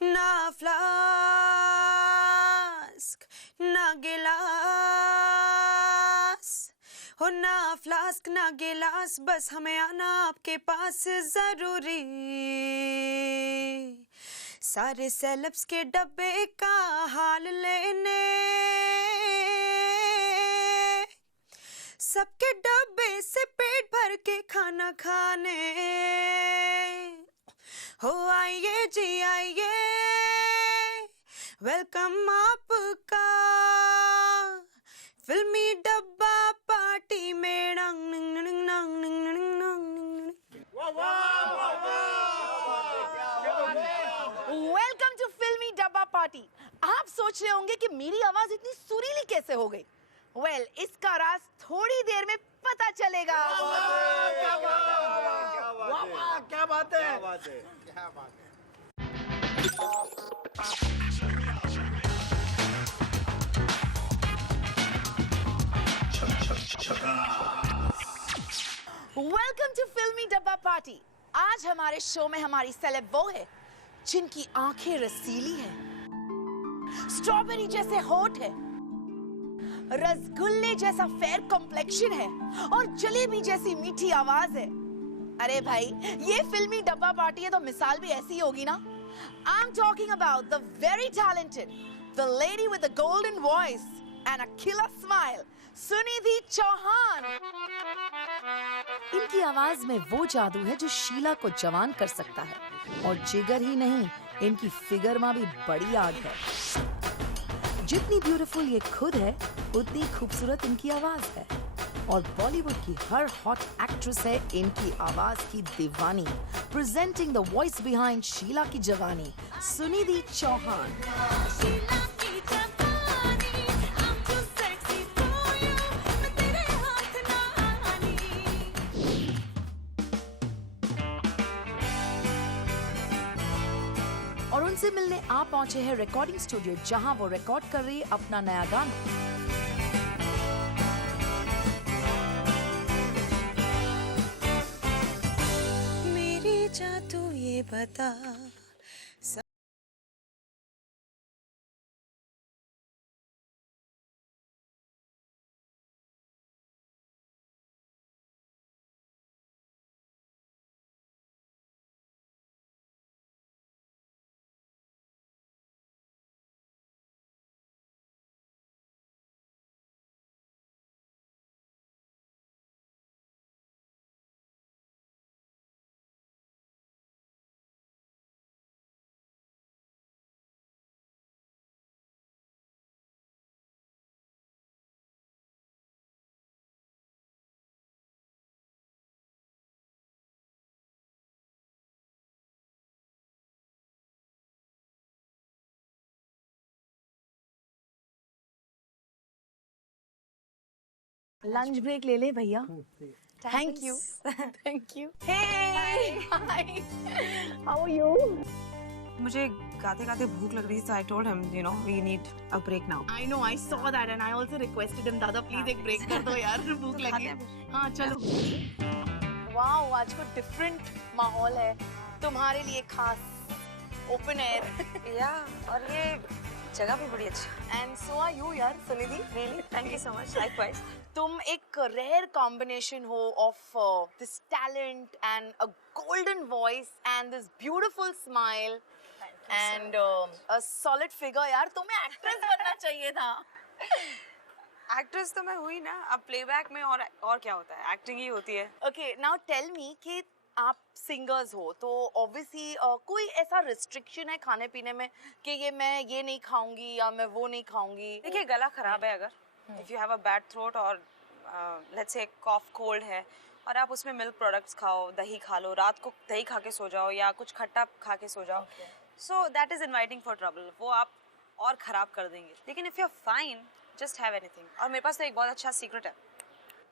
ना फ्लास्क ना गिलास हो, ना फ्लास्क ना गिलास, बस हमें आना आपके पास जरूरी। सारे सेलेब्स के डब्बे का हाल लेने, सबके डब्बे से पेट भर के खाना खाने। हो आइए जी आइए, वेलकम आपका फिल्मी डब्बा पार्टी में। Welcome to Filmy Dabba party. आप सोच रहे होंगे कि मेरी आवाज इतनी सुरीली कैसे हो गई। वेल, इसका राज थोड़ी देर में पता चलेगा। क्या बात है। Welcome to Filmy Dabba party. आज हमारे शो में हमारी सेलेब वो है जिनकी आंखें रसीली हैं, स्ट्रॉबेरी जैसे होठ है, रसगुल्ले जैसा फेयर कॉम्प्लेक्शन है और जलेबी जैसी मीठी आवाज है। अरे भाई, ये फिल्मी डब्बा पार्टी है तो मिसाल भी ऐसी ही होगी ना। I'm talking about the very talented, the lady with the golden voice and a killer smile, Sunidhi Chauhan. इनकी आवाज में वो जादू है जो शीला को जवान कर सकता है, और जिगर ही नहीं, इनकी फिगर में भी बड़ी आग है। जितनी ब्यूटीफुल ये खुद है, उतनी खूबसूरत इनकी आवाज है, और बॉलीवुड की हर हॉट एक्ट्रेस है इनकी आवाज की दीवानी। Presenting the voice behind Sheila ki Jawani, Sunidhi Chauhan. और उनसे मिलने आप पहुंचे हैं रिकॉर्डिंग स्टूडियो, जहां वो रिकॉर्ड कर रही है अपना नया गाना। मेरी जादू ये बता, लंच ब्रेक ले ले भैया। Thank you. Thank you. Hey hi, how are you? मुझे गाते गाते भूख लग रही थी, so I told him, you know, we need a break now. I know, I saw that and I also requested him, दादा प्लीज एक break कर दो यार, भूख लगी है। हाँ चलो। वाओ, आज को डिफरेंट माहौल है, तुम्हारे लिए खास ओपन एयर। या, और ये जगह भी बड़ी अच्छी। एंड सो आर यू यार Sunidhi. Really? Thank you so much. Likewise. तुम एक रेयर कॉम्बिनेशन हो of this talent and a golden voice and this beautiful smile and a solid figure. यार तुम्हें एक्ट्रेस बनना चाहिए था। एक्ट्रेस तो मैं हुई ना, अब प्लेबैक में और क्या होता है, एक्टिंग ही होती है। ओके, नाउ टेल मी कि आप सिंगर्स हो तो ऑब्वियसली कोई ऐसा रिस्ट्रिक्शन है खाने पीने में कि मैं ये नहीं खाऊंगी या मैं वो नहीं खाऊंगी? देखिए, गला खराब है अगर, if you have a bad throat और लेट्स से कॉफ कोल्ड है और आप उसमें मिल्क प्रोडक्ट्स खाओ, दही खा लो, रात को दही खा के सो जाओ या कुछ खट्टा खा के सो जाओ, so that is inviting for trouble. वो आप और खराब कर देंगे। लेकिन if you are fine, just have anything. और मेरे पास तो एक बहुत अच्छा सीक्रेट है।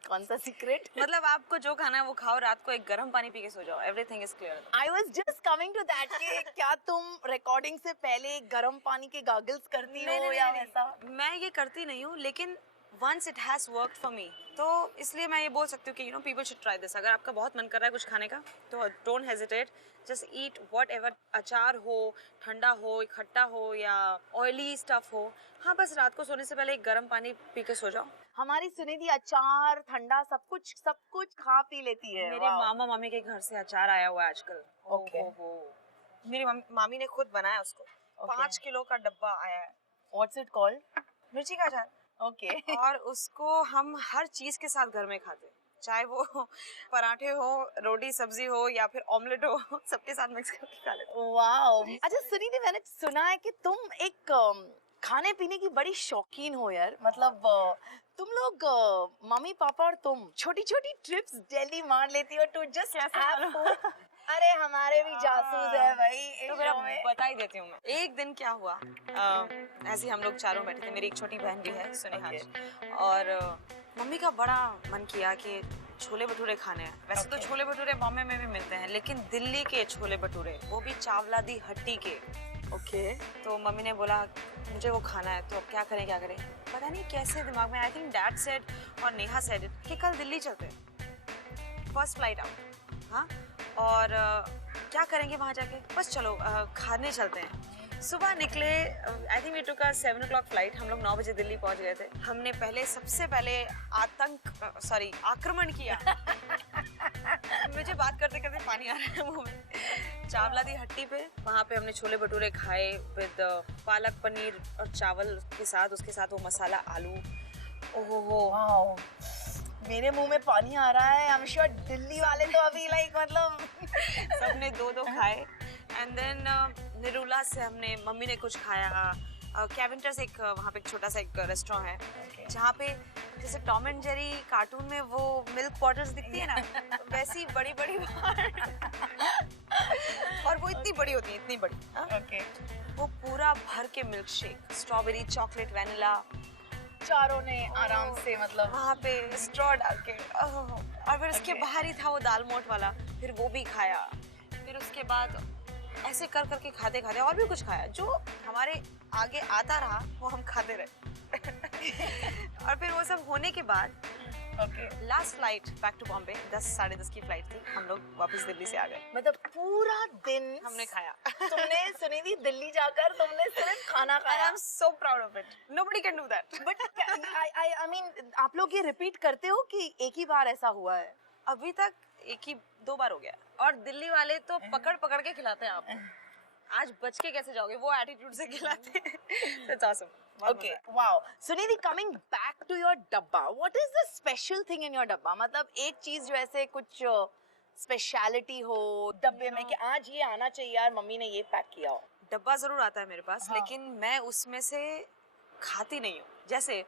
कौन सा सीक्रेट? मतलब आपको जो खाना है वो खाओ, रात को एक गर्म पानी पी के सो जाओ, everything is clear. I was just coming to that कि क्या तुम रिकॉर्डिंग से पहले गर्म पानी के गॉगल्स करती हो या वैसा? मैं ये करती नहीं हूँ, लेकिन once it has worked for me, तो इसलिए मैं ये बोल सकती हूँ कि people should try this. अगर आपका बहुत मन कर रहा है कुछ खाने का तो don't hesitate, just eat whatever. अचार हो, ठंडा हो, खट्टा हो या oily stuff हो, हाँ बस रात को सोने से पहले एक गर्म पानी पी के सो जाओ. हमारी सुनिधि अचार ठंडा सब कुछ खा पी लेती है. मेरे मामा मामी के घर से अचार आया हुआ है आजकल. Okay. मेरी मामी ने खुद बनाया उसको. 5 किलो का डब्बा आया है. What's it called? मिर्ची का अचार. Okay. और उसको हम हर चीज के साथ घर में खाते हैं, चाहे वो पराठे हो, रोटी सब्जी हो या फिर ऑमलेट हो, सबके साथ मिक्स करके खा लेते हैं. वाओ. अच्छा सुनिधि, मैंने सुना है कि तुम एक खाने पीने की बड़ी शौकीन हो यार. मतलब तुम लोग मम्मी पापा और तुम छोटी छोटी ट्रिप्स दिल्ली मार लेती हो टू जस्ट हैव फूड. अरे हमारे भी जासूस है भाई. तो मेरा बता ही देती हूँ मैं. एक दिन क्या हुआ, ऐसे ही हम लोग चारों बैठे थे. मेरी एक छोटी बहन भी है सुनेहाल, और मम्मी का बड़ा मन किया कि छोले भटूरे खाने हैं. वैसे तो छोले भटूरे बॉम्बे में भी मिलते हैं, लेकिन दिल्ली के छोले भटूरे, वो भी चावला दी हट्टी के. ओके. तो मम्मी ने बोला मुझे वो खाना है. तो अब क्या करें पता नहीं कैसे दिमाग में, आई थिंक डैड सेड और नेहा सेड इट कि कल दिल्ली चलते हैं, फर्स्ट फ्लाइट आउट. हाँ, और क्या करेंगे वहाँ जाके, बस चलो खाने चलते हैं. सुबह निकले, I think we took a 7 o'clock flight. हम लोग 9 बजे दिल्ली पहुँच गए थे. हमने सबसे पहले आक्रमण किया. मुझे बात करते करते पानी आ रहा है मुंह में. चावला दी हट्टी पे, वहाँ पे हमने छोले भटूरे खाए विद पालक पनीर और चावल के साथ, उसके साथ वो मसाला आलू. ओहो, मेरे मुंह में पानी आ रहा है. आई एम श्योर दिल्ली वाले तो अभी लाइक मतलब सबने 2 खाए. एंड देन निरूला से मम्मी ने कुछ खाया. कैवेंटर से वहाँ पे एक छोटा सा एक रेस्टोरेंट है, जहाँ पे जैसे टॉम एंड जेरी कार्टून में वो मिल्क बॉटल्स दिखती है ना, वैसी बड़ी बड़ी और वो इतनी बड़ी होती है, इतनी बड़ी. ओके. वो पूरा भर के milk shake, strawberry, chocolate, vanilla, चारों ने आराम से मतलब वहाँ पे स्ट्रॉ डाल के. और फिर उसके बाहर ही था वो दाल मोठ वाला, फिर वो भी खाया. फिर उसके बाद ऐसे कर करके खाते खाते और भी कुछ खाया जो हमारे आगे आता रहा, वो हम खाते रहे. और फिर वो सब होने के बाद last flight back to Bombay, 10-10:30 की फ्लाइट थी. हम लोग वापस दिल्ली से आ गए. मतलब पूरा दिन हमने खाया. तुमने सुनिधि दिल्ली जाकर तुमने सिर्फ खाना खाया. I am so proud of it. Nobody can do that. But I mean आप लोग ये रिपीट करते हो कि एक ही बार ऐसा हुआ है? अभी तक 1-2 बार हो गया. और दिल्ली वाले तो पकड़ पकड़ के खिलाते हैं आपको. आज बच के कैसे जाओगे, वो एटीट्यूड से खिलाते हैं. That's awesome. Okay, wow. Sunidhi, coming back to your डब्बा, what is the special thing in your डब्बा? मतलब एक चीज जो ऐसे कुछ स्पेशलिटी हो डब्बे में कि आज ये आना चाहिए यार, मम्मी ने ये पैक किया हो. डब्बा जरूर आता है मेरे पास. हाँ. लेकिन मैं उसमें से खाती नहीं हूँ. जैसे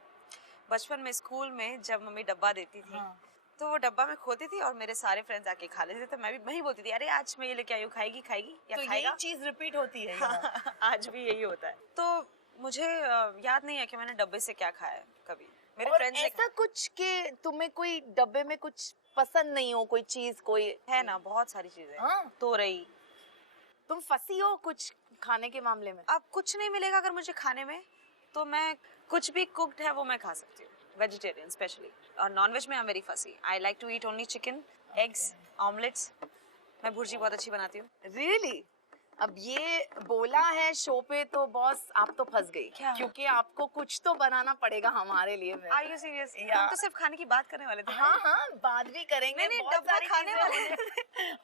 बचपन में स्कूल में जब मम्मी डब्बा देती थी, हाँ. तो वो डब्बा में खोती थी और मेरे सारे फ्रेंड्स आके खा लेते थे. तो मैं भी वही बोलती थी, अरे आज मैं ये लेके आई हूँ, खाएगी या तो खाएगा. यही चीज रिपीट होती है यहाँ. आज भी यही होता है. तो मुझे याद नहीं है कि मैंने डब्बे से क्या खाया है कभी. मेरे और फ्रेंड्स ऐसा कुछ कि तुम्हें कोई डब्बे में कुछ पसंद नहीं हो, कोई चीज कोई है ना, बहुत सारी चीजें. हाँ? तोरई. तुम फंसी हो कुछ खाने के मामले में? अब कुछ नहीं मिलेगा अगर मुझे खाने में, तो मैं कुछ भी कुक्ड है वो मैं खा सकती हूँ. Vegetarian specially. और नॉनवेज में आई am very fussy. I like to eat only chicken, eggs, omelettes. मैं भुर्जी बहुत अच्छी बनाती हूँ. रियली? अब ये बोला है शो पे तो बॉस आप तो फंस गई. क्या? क्योंकि आपको कुछ तो बनाना पड़ेगा हमारे लिए. Are you serious? Yeah. हम तो सिर्फ खाने की बात करने वाले थे. हाँ, बात भी करेंगे. नहीं, बहुत डब्बा सारी खाने चीजें वाले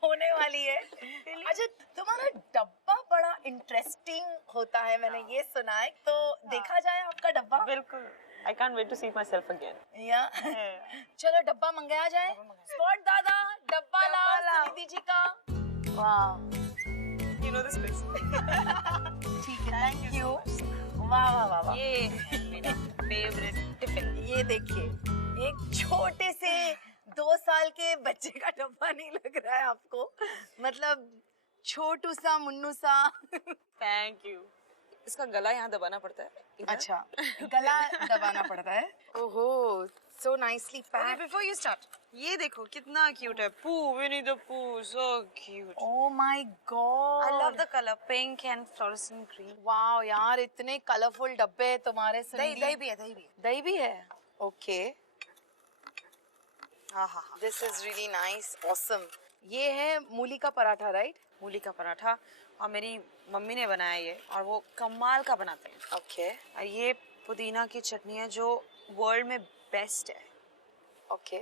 होने वाली है. अच्छा, तुम्हारा डब्बा बड़ा इंटरेस्टिंग होता है, मैंने ये सुना है. तो देखा जाए आपका डब्बा. बिल्कुल. I can't wait to see myself again. या चलो डब्बा मंगाया जाए. स्पॉट दादा डब्बा ला सुनिधि जी का. वाह, You know this place. ठीक है, थैंक यू. वाह वाह वाह वाह. ये मेरा फेवरेट टिफिन. ये देखिए, एक छोटे से 2 साल के बच्चे का डब्बा नहीं लग रहा है आपको? मतलब छोटू सा मुन्नू सा. Thank you. इसका गला यहाँ दबाना पड़ता है. इधर. अच्छा, गला दबाना पड़ता है. ओहो, so nicely Okay, packed. before you start, ये देखो कितना क्यूट है. Pooh, Winnie the Pooh, so cute. Oh my God. I love the color pink and fluorescent green. Wow यार, इतने कलरफुल डब्बे तुम्हारे. दही भी है. दही भी है. ओके, हाँ हाँ हाँ, this is really nice, awesome. ये है मूली का पराठा, राइट? मूली का पराठा, और मेरी मम्मी ने बनाया ये, और वो कमाल का बनाते हैं। ओके और ये पुदीना की चटनी है जो वर्ल्ड में बेस्ट है। ओके,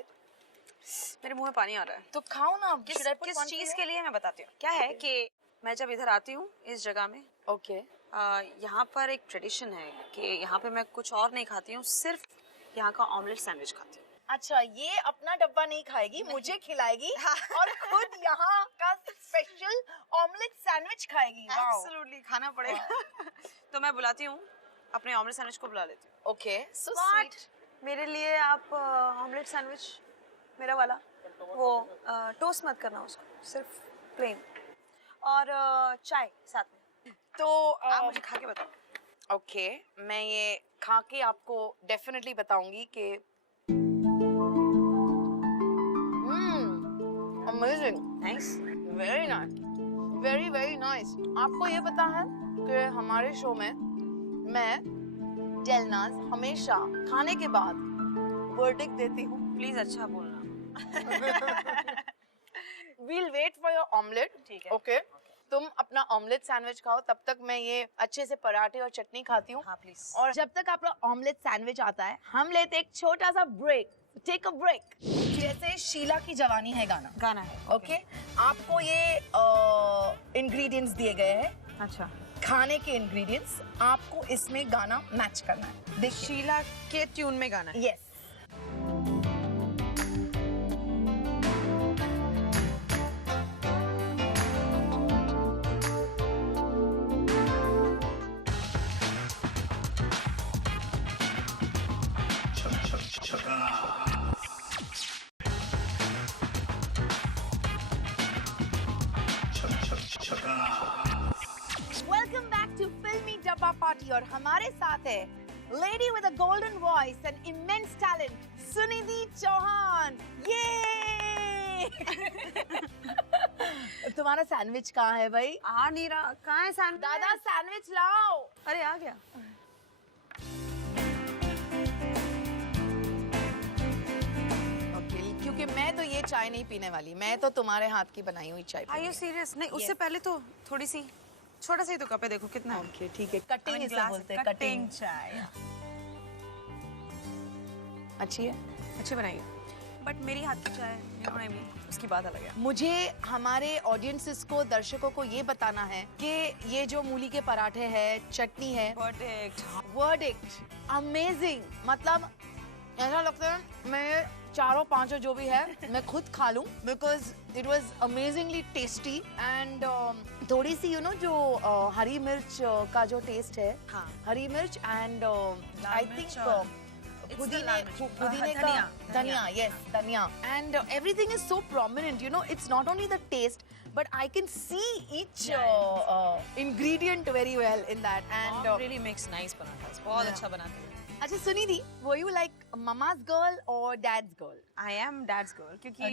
मेरे मुंह में पानी आ रहा है। तो खाओ ना। किस चीज के लिए मैं बताती हूँ। क्या है कि मैं जब इधर आती हूँ इस जगह में, ओके, यहाँ पर एक ट्रेडिशन है कि यहाँ पे मैं कुछ और नहीं खाती हूँ, सिर्फ यहाँ का ऑमलेट सैंडविच खाती हूँ। अच्छा, ये अपना डब्बा नहीं खाएगी, मुझे खिलाएगी और खुद यहाँ का स्पेशल ऑमलेट सैंडविच खाएगी। एब्सोल्युटली, खाना पड़ेगा। तो मैं बुलाती हूँ, अपने ऑमलेट सैंडविच को बुला लेती हूँ। Okay, so What? स्वीट। मेरे लिए आप ऑमलेट सैंडविच, मेरा वाला, वो टोस्ट मत करना उसको, सिर्फ प्लेन, और चाय साथ में। तो आप मुझे खा के बताओ। ओके, मैं ये खा के आपको डेफिनेटली बताऊंगी कि amazing, nice. Very nice, very very nice. आपको ये पता है कि हमारे शो में मैं जेलनाज हमेशा खाने के बाद वर्डिक्ट देती हूँ। प्लीज अच्छा बोलना। We'll wait for your omelette. ठीक है। ओके, तुम अपना ऑमलेट सैंडविच खाओ, तब तक मैं ये अच्छे से पराठे और चटनी खाती हूँ। हाँ प्लीज। और जब तक आपका ऑमलेट सैंडविच आता है, हम लेते एक छोटा सा ब्रेक। Take a break. जैसे शीला की जवानी है गाना है। ओके, आपको ये इंग्रेडिएंट्स दिए गए हैं, अच्छा, खाने के इंग्रेडिएंट्स, आपको इसमें गाना मैच करना है। देखिए, शीला के ट्यून में गाना है। Yes. Welcome back to Filmy Dabba party, और हमारे साथ है lady with a golden voice and immense talent, Sunidhi Chauhan. ये तुम्हारा सैंडविच कहाँ है भाई? आ नहीं रहा, कहाँ है सैंडविच? दादा सैंडविच लाओ। अरे आ गया। ओके, क्योंकि मैं तो ये चाय नहीं पीने वाली, मैं तो तुम्हारे हाथ की बनाई हुई चाय आर यू पीऊंगी। सीरियस? नहीं, उससे पहले तो थोड़ी सी, छोटा सा ही तो कप है, देखो कितना है। ओके ठीक है, कटिंग इसे बोलते हैं, कटिंग चाय। अच्छी है। अच्छी बनाई है, बट मेरी हाथ की चाय, you know what I mean, उसकी बात अलग है। मुझे हमारे ऑडियंसेस को, दर्शकों को ये बताना है कि ये जो मूली के पराठे हैं, चटनी है, वर्डिक्ट अमेजिंग, मतलब ऐसा लगता है मैं चारों पांचों जो भी है मैं खुद खा लूं, because it was amazingly tasty and थोड़ी सी जो हरी मिर्च का जो टेस्ट है, हाँ। हरी मिर्च एंड आई थिंक पुदीने का धनिया, यस धनिया, and everything is so prominent, it's not only the taste but I can see each ingredient very well in that, and Mom really makes nice parathas, बहुत अच्छा बनाती है। अच्छा Sunidhi, were you like mama's girl or dad's girl? I am dad's girl, क्योंकि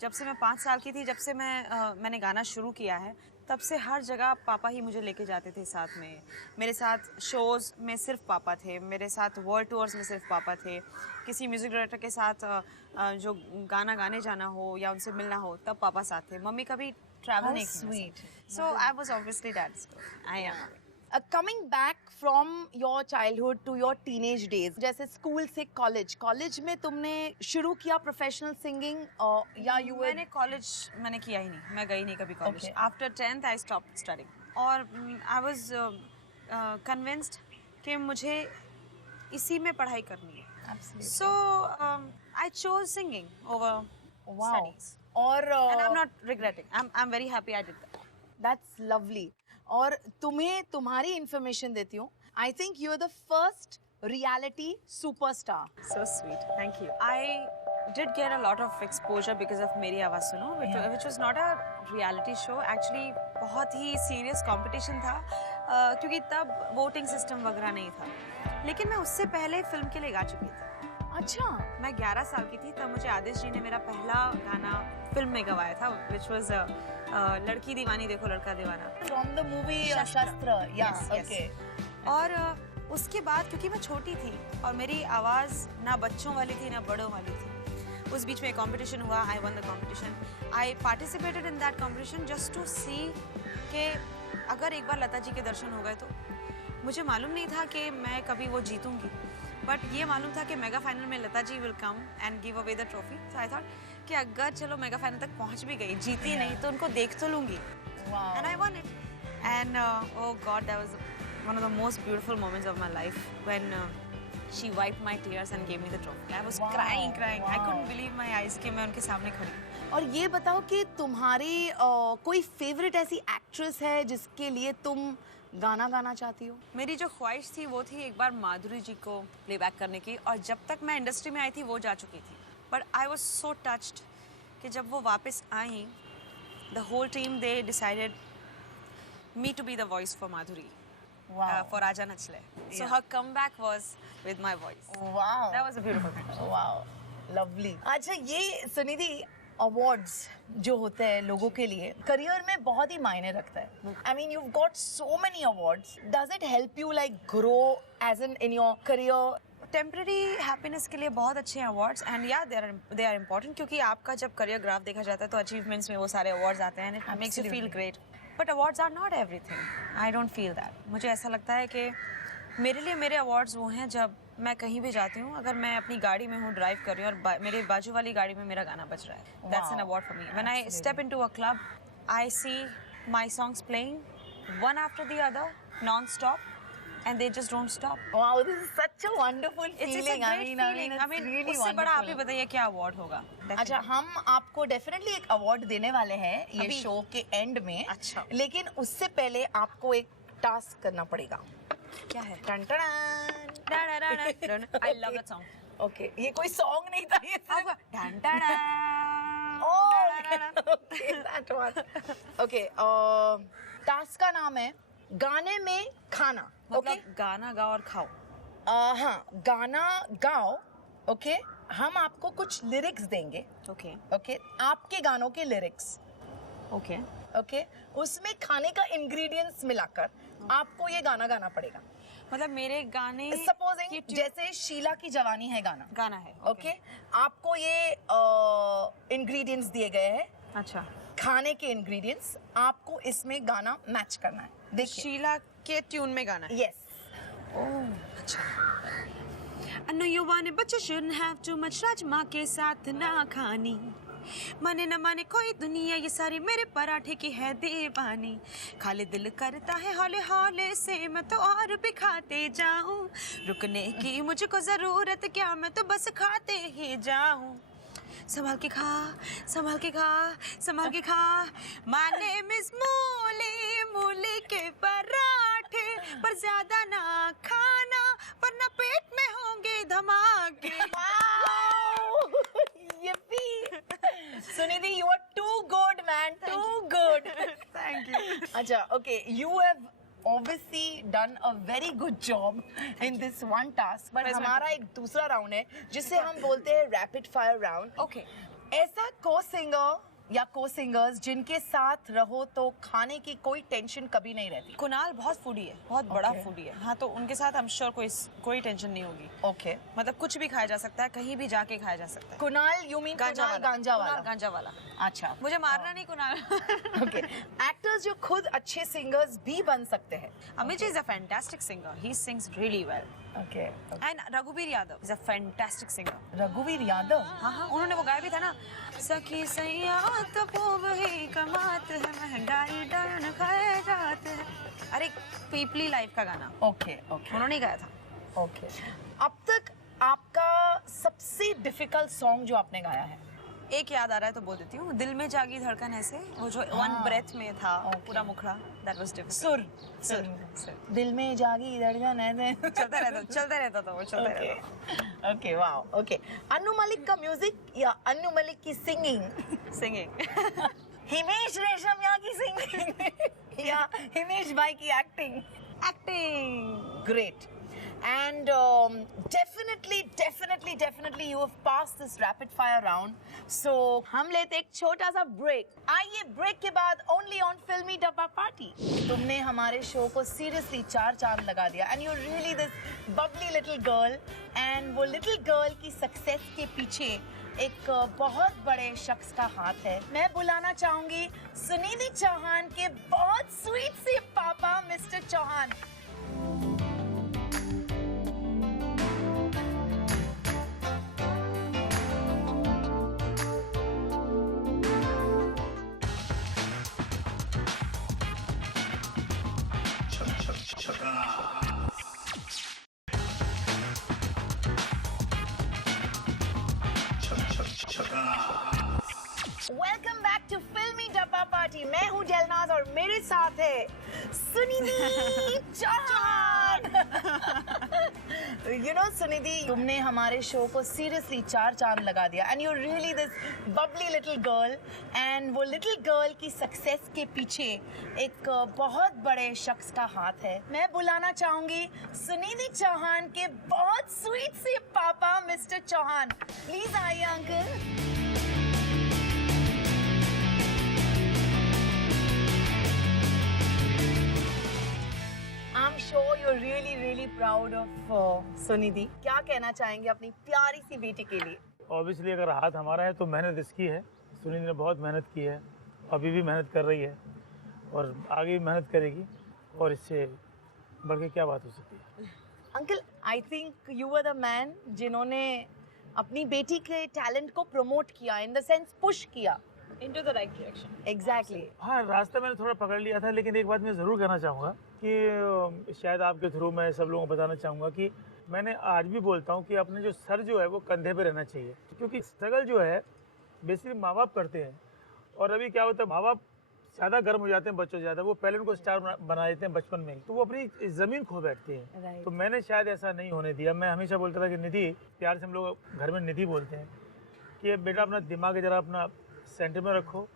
जब से मैं 5 साल की थी, जब से मैंने गाना शुरू किया है, तब से हर जगह पापा ही मुझे लेके जाते थे साथ में। मेरे साथ शोज़ में सिर्फ पापा थे, मेरे साथ वर्ल्ड टूर्स में सिर्फ पापा थे, किसी म्यूज़िक डायरेक्टर के साथ जो गाना गाने जाना हो या उनसे मिलना हो तब पापा साथ थे। मम्मी कभी ट्रैवल नहीं की। Sweet. So I was obviously dad's girl. I am. Coming back from your childhood to your teenage days, जैसे स्कूल से कॉलेज में तुमने शुरू किया प्रोफेशनल सिंगिंग या you were? मैंने कॉलेज किया ही नहीं, मैं गई नहीं कभी college. Okay. After 10th I stopped studying, और आई वाज कन्विंस्ड कि मुझे इसी में पढ़ाई करनी है। Absolutely. So I chose singing over Wow. studies, और and I'm not regretting. I'm very happy I did that. That's lovely. और तुम्हें तुम्हारी इंफॉर्मेशन देती हूँ, I think you're the first reality superstar. So sweet. Thank you. I did get a lot of exposure because of Meri Awaaz Suno, which was not a reality show. Actually, बहुत ही serious competition था, क्योंकि तब voting system वगैरह नहीं था। लेकिन मैं उससे पहले फिल्म के लिए गा चुकी थी। अच्छा। मैं 11 साल की थी तब मुझे आदिश जी ने मेरा पहला गाना फिल्म में गवाया था, which was लड़की दीवानी देखो लड़का दीवाना। From the movie शस्त्र. Yeah. Yes, yes. Okay. और उसके बाद क्योंकि मैं छोटी थी और मेरी आवाज़ ना बच्चों वाली थी ना बड़ों वाली थी, उस बीच में एक कंपटीशन हुआ, I won the competition, I participated in that competition just to see कि अगर एक बार लता जी के दर्शन हो गए तो। मुझे मालूम नहीं था कि मैं कभी वो जीतूंगी, बट ये मालूम था कि मेगा फाइनल में Lata ji will come and give away the trophy. So I thought कि अगर चलो मेगा फाइनल तक पहुंच भी गई, जीती नहीं तो उनको देख तो लूंगी, and I one it. And oh God, that was one of the most beautiful moments of my life when she wiped my tears and gave me the trophy. I was crying. I couldn't believe my eyes कि मैं उनके सामने खड़ी। और ये बताओ कि तुम्हारी कोई फेवरेट ऐसी एक्ट्रेस है जिसके लिए तुम गाना गाना चाहती हो? मेरी जो ख्वाहिश थी वो थी एक बार माधुरी जी को प्लेबैक करने की, और जब तक मैं इंडस्ट्री में आई थी वो जा चुकी थी, but I was so touched कि जब वो वापस आई, the whole team they decided me to be the voice for Madhuri, for Raja Nachle. So her comeback was with my voice. Wow. That was a beautiful thing. Wow. Lovely. अच्छा, ये Sunidhi, awards जो होते हैं लोगों के लिए career में बहुत ही मायने रखता है। I mean, you've got so many awards. Does it help you like grow as in your career? Temporary happiness के लिए बहुत अच्छे अवार्ड्स, एंड या दे आर इम्पोर्टेंट, क्योंकि आपका जब करियर ग्राफ देखा जाता है तो अचीवमेंट्स में वो सारे अवार्ड्स आते हैं, it makes you feel great, but awards are not everything. I don't feel that. मुझे ऐसा लगता है कि मेरे लिए मेरे अवार्ड्स वो हैं जब मैं कहीं भी जाती हूँ, अगर मैं अपनी गाड़ी में हूँ, ड्राइव कर रही हूँ और मेरे बाजू वाली गाड़ी में मेरा गाना बज रहा है, that's an award for me. When I step into a club, I see my songs playing one after the other non stop, and they just don't stop. Wow, this is such a wonderful feeling. I mean, really उससे बड़ा आप ही बताइए क्या award होगा? अच्छा, हम आपको definitely एक अवार्ड देने वाले हैं ये शो के एंड में। अच्छा। लेकिन उससे पहले आपको एक टास्क करना पड़ेगा। क्या है? टन टन। I love that song. Okay, ये कोई सॉन्ग नहीं था, ये सिर्फ डन डन। Okay, that one. Okay, task का नाम है गाने में खाना। मतलब गाना गाओ और खाओ। हाँ, गाना गाओ। ओके, हम आपको कुछ लिरिक्स देंगे। ओके ओके, आपके गानों के लिरिक्स। ओके ओके, उसमें खाने का इंग्रेडिएंट्स मिलाकर आपको ये गाना गाना पड़ेगा। मतलब मेरे गाने, सपोजिंग जैसे शीला की जवानी है गाना है। ओके, आपको ये इंग्रेडिएंट्स दिए गए हैं। अच्छा, खाने के इंग्रेडिएंट्स, आपको इसमें गाना मैच करना है। देखिए, शीला के ट्यून में गाना है। Yes. I know you want it but you shouldn't have too much, rajma के साथ ना खानी, माने न माने कोई दुनिया ये सारी मेरे पराठे की है दीवानी, खाली दिल करता है हौले हौले से मैं तो और भी खाते जाऊं, रुकने की मुझको जरूरत क्या, मैं तो बस खाते ही जाऊं, संभाल के खा संभाल के खा संभाल के खा, My name is मूली, मूली के पराठे, पर ज्यादा ना खाना वरना पेट में होंगे धमाके। Yippee! Sunidhi, you are too good, man. Too good. Thank you. अच्छा, okay, you have obviously done a very good job in this one task. But हमारा एक दूसरा राउंड है जिसे हम बोलते हैं रैपिड फायर राउंड। Okay. ऐसा को सिंगर या को सिंगर्स जिनके साथ रहो तो खाने की कोई टेंशन कभी नहीं रहती। कुणाल बहुत फूडी है, बहुत बड़ा फूडी है। हाँ, तो उनके साथ I'm sure कोई टेंशन नहीं होगी। ओके, मतलब कुछ भी खाया जा सकता है, कहीं भी जाके खाया जा सकता है। कुणाल, यू मीन गांजा वाला? गांजा वाला। अच्छा, मुझे मारना नहीं कुणाल। ओके, एक्टर्स जो खुद अच्छे सिंगर्स भी बन सकते हैं। Amit is a fantastic singer. He sings really well. Okay, And Raghuveer Yadav is a fantastic singer. रघुवीर यादव। हाँ, उन्होंने वो गाया भी था ना, सखी सैया तो खूब ही कमात है, महंगाई डरन खाए जाते हैं। अरे पीपली लाइफ का गाना ओके, उन्होंने गाया था। ओके, अब तक आपका सबसे डिफिकल्ट सॉन्ग जो आपने गाया है? एक याद आ रहा है तो बोल देती हूँ, दिल में जागी धड़कन ऐसे, वो जो वन ब्रेथ में था पूरा मुखड़ा, दैट वाज डिफिकल्ट। सुर दिल में जागी धड़कन ऐसे चलता रहता था वो, चलता रहता। Okay, wow. Okay, Anu Malik का म्यूजिक या अनु मलिक की सिंगिंग? हिमेश रेशमिया की सिंगिंग या हिमेश भाई की acting? Acting. Great. And definitely you have passed this rapid fire round. So हम लेते एक छोटा सा ब्रेक. आइए ब्रेक के बाद only on फिल्मी डब्बा पार्टी. तुमने हमारे शो को सीरियसली 4 चांद लगा दिया. And you're really this bubbly little girl. And वो little girl की सक्सेस के पीछे एक बहुत बड़े शख्स का हाथ है. मैं बुलाना चाहूंगी सुनिधि चौहान के बहुत स्वीट से पापा mister Chauhan. Welcome back to Filmy Dabba party. मैं हूँ डेलनाज और मेरे साथ है सुनिधि चौहान. You know सुनिधि, तुमने हमारे शो को सीरियसली 4 चांद लगा दिया. And you're really this bubbly little girl. And वो little girl की सक्सेस के पीछे एक बहुत बड़े शख्स का हाथ है. मैं बुलाना चाहूंगी सुनिधि चौहान के बहुत स्वीट से पापा मिस्टर चौहान. प्लीज आइए uncle. I'm sure you're really proud of Sunidhi. क्या कहना चाहेंगे अपनी प्यारी सी बेटी के लिए? ऑब्वियसली अगर हाथ हमारा है तो मेहनत इसकी है. सुनिधि ने बहुत मेहनत की है, अभी भी मेहनत कर रही है और आगे भी मेहनत करेगी और इससे बढ़ के क्या बात हो सकती है. Uncle, I think you were the man जिन्होंने अपनी बेटी के टैलेंट को प्रमोट किया, इन द सेंस पुश किया. into the right direction. Exactly. हाँ, रास्ता मैंने थोड़ा पकड़ लिया था, लेकिन एक बात मैं ज़रूर कहना चाहूँगा कि शायद आपके थ्रू मैं सब लोगों को बताना चाहूँगा कि मैंने आज भी बोलता हूँ कि अपने जो सर जो है वो कंधे पे रहना चाहिए, क्योंकि स्ट्रगल जो है बेसिकली माँ बाप करते हैं. और अभी क्या होता है, माँ बाप ज़्यादा गर्म हो जाते हैं बच्चों से ज़्यादा, वो पहले उनको स्टार बना देते हैं बचपन में ही, तो वो अपनी ज़मीन खो बैठते हैं. Right. तो मैंने शायद ऐसा नहीं होने दिया. मैं हमेशा बोलता था कि निधि, प्यार से हम लोग घर में निधि बोलते हैं, कि बेटा अपना दिमाग ज़रा अपना सेंटर में रखो,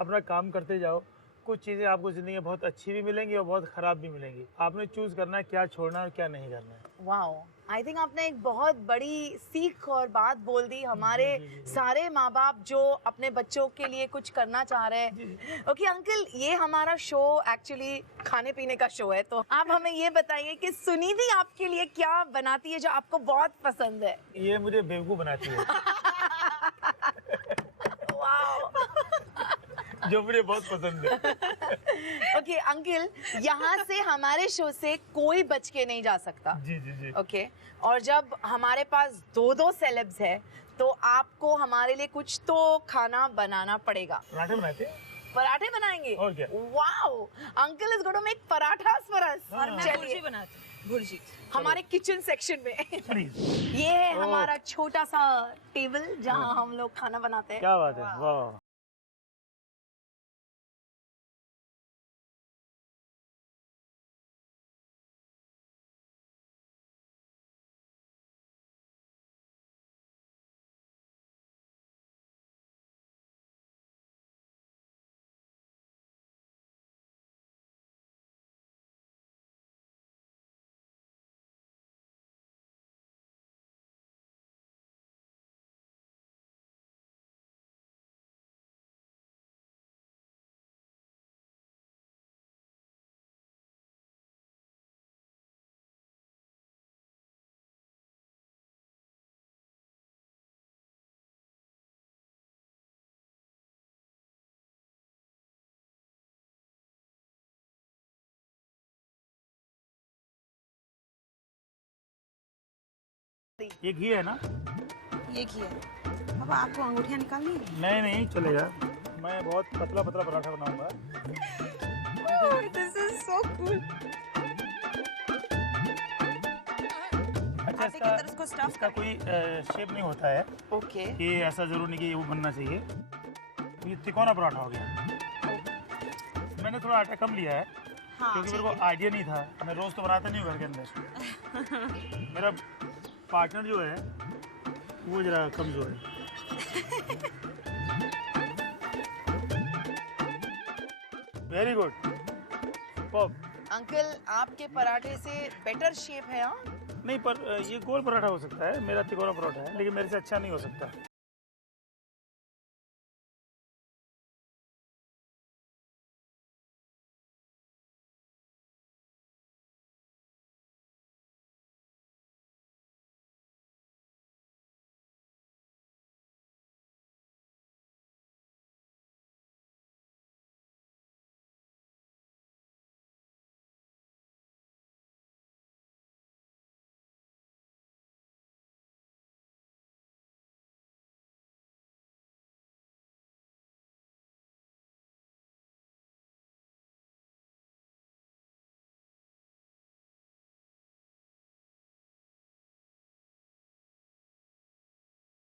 अपना काम करते जाओ. कुछ चीज़ें आपको ज़िंदगी में बहुत अच्छी भी मिलेंगी और बहुत ख़राब भी मिलेंगी. आपने चूज़ करना है क्या छोड़ना है और क्या नहीं करना है. वाओ, आई थिंक आपने एक बहुत बड़ी सीख और बात बोल दी हमारे सारे माँ बाप जो अपने बच्चों के लिए कुछ करना चाह रहे हैं. ओके अंकल, ये हमारा शो एक्चुअली खाने पीने का शो है, तो आप हमें ये बताइए कि सुनिधि आपके लिए क्या बनाती है जो आपको बहुत पसंद है? ये मुझे बेवकूफ़ बनाती है. वाओ. जो मुझे बहुत पसंद है. ओके अंकल, यहाँ से हमारे शो से कोई बच के नहीं जा सकता. जी जी जी. ओके, और जब हमारे पास 2 सेलेब्स है तो आपको हमारे लिए कुछ तो खाना बनाना पड़ेगा. पराठे बनाते हैं. पराठे बनाएंगे? और क्या? Wow, uncle is going to make parathas for us. और मैं चलिए भुर्जी बनाती हूँ. भुर्जी हमारे किचन सेक्शन में. प्लीज. ये है हमारा छोटा सा टेबल जहाँ हम लोग खाना बनाते हैं. क्या बात है. वाह. ये घी है ना? ये घी है. अब आपको अंगूठियाँ निकालनी है? नहीं नहीं चलेगा. मैं बहुत पतला पतला पराठा बनाऊंगा. This is so cool. अच्छा, आटे के अंदर इसको स्टफ इसका कोई शेप नहीं होता है ओके. कि ऐसा जरूर नहीं कि वो बनना चाहिए. ये तिकोना पराठा हो गया. मैंने थोड़ा आटा कम लिया है. हाँ, क्योंकि मेरे को आइडिया नहीं था. मैं रोज तो बनाता नहीं हूँ घर के अंदर. मेरा पार्टनर जो है वो जरा कमजोर है. Very good. पॉप. अंकल आपके पराठे से बेटर शेप है। हाँ, नहीं, पर ये गोल पराठा हो सकता है, मेरा तिकोना पराठा है, लेकिन मेरे से अच्छा नहीं हो सकता।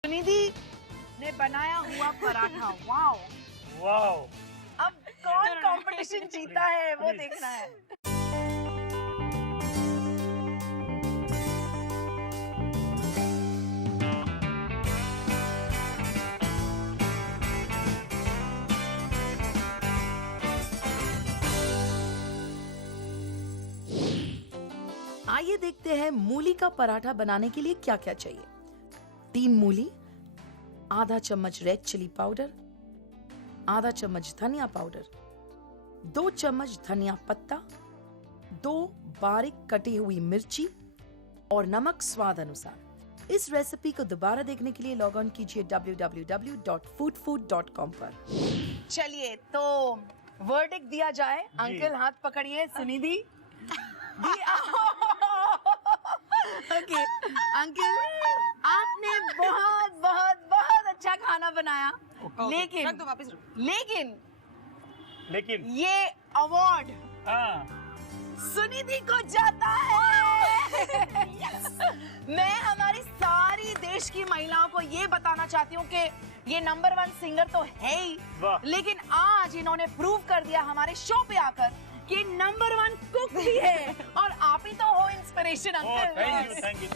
सुनिधि ने बनाया हुआ पराठा। वाओ, वाओ, अब कौन कंपटीशन जीता है वो देखना है। आइए देखते हैं मूली का पराठा बनाने के लिए क्या क्या चाहिए। 3 मूली, आधा चम्मच रेड चिली पाउडर, आधा चम्मच धनिया पाउडर, 2 चम्मच धनिया पत्ता, 2 बारीक कटी हुई मिर्ची और नमक स्वाद अनुसार। इस रेसिपी को दोबारा देखने के लिए लॉग ऑन कीजिए www.foodfood.com पर। चलिए तो वर्डिक्ट दिया जाए। अंकल हाथ पकड़िए। सुनिधि ओके अंकल, आपने बहुत बहुत बहुत अच्छा खाना बनाया, लेकिन रख दो, वापस रख। लेकिन ये अवार्ड हाँ, सुनिधि को जाता है। मैं हमारी सारी देश की महिलाओं को ये बताना चाहती हूँ कि ये नंबर 1 सिंगर तो है ही, वाह। लेकिन आज इन्होंने प्रूव कर दिया हमारे शो पे आकर कि नंबर 1 कुक भी है। और आप ही तो हो inspiration oh, uncle. Thank you. तो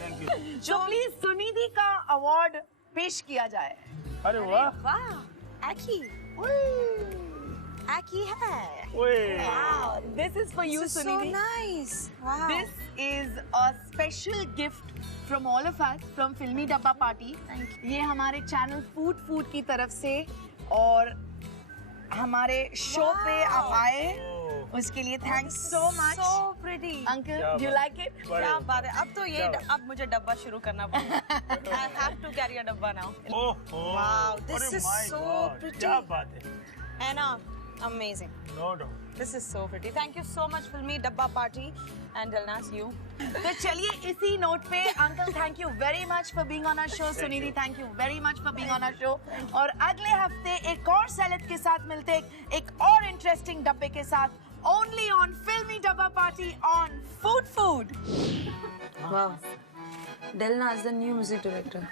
प्लीज सुनिधि का अवार्ड पेश किया जाए। अरे वाह, वाह, एकी है। ओए, Wow, this is for you, This is so Sunidhi. nice. Wow. This is a special gift from all of us from Filmy Dabba Party. ये हमारे चैनल फूड की तरफ से और हमारे शो पे आप आए उसके लिए thanks so much. So pretty. Uncle, क्या यू बात। Like it? क्या बात है। अब तो ये क्या बात। अब मुझे डब्बा शुरू करना पड़ेगा। I have to carry a डब्बा now. ओहो, Wow, this अरे is my so God, pretty. क्या बात है। Anna, amazing. No doubt. This is so pretty. Thank you so much, Filmy Dabba Party, and Dilnas, you. तो चलिए इसी note पे uncle thank you very much for being on our show. Sunidhi thank you very much for being on our show. और अगले हफ्ते एक और salad के साथ मिलते एक और इंटरेस्टिंग डब्बे के साथ ओनली ऑन फिल्मी Dabba party on food. Wow. Dilna is the new music director.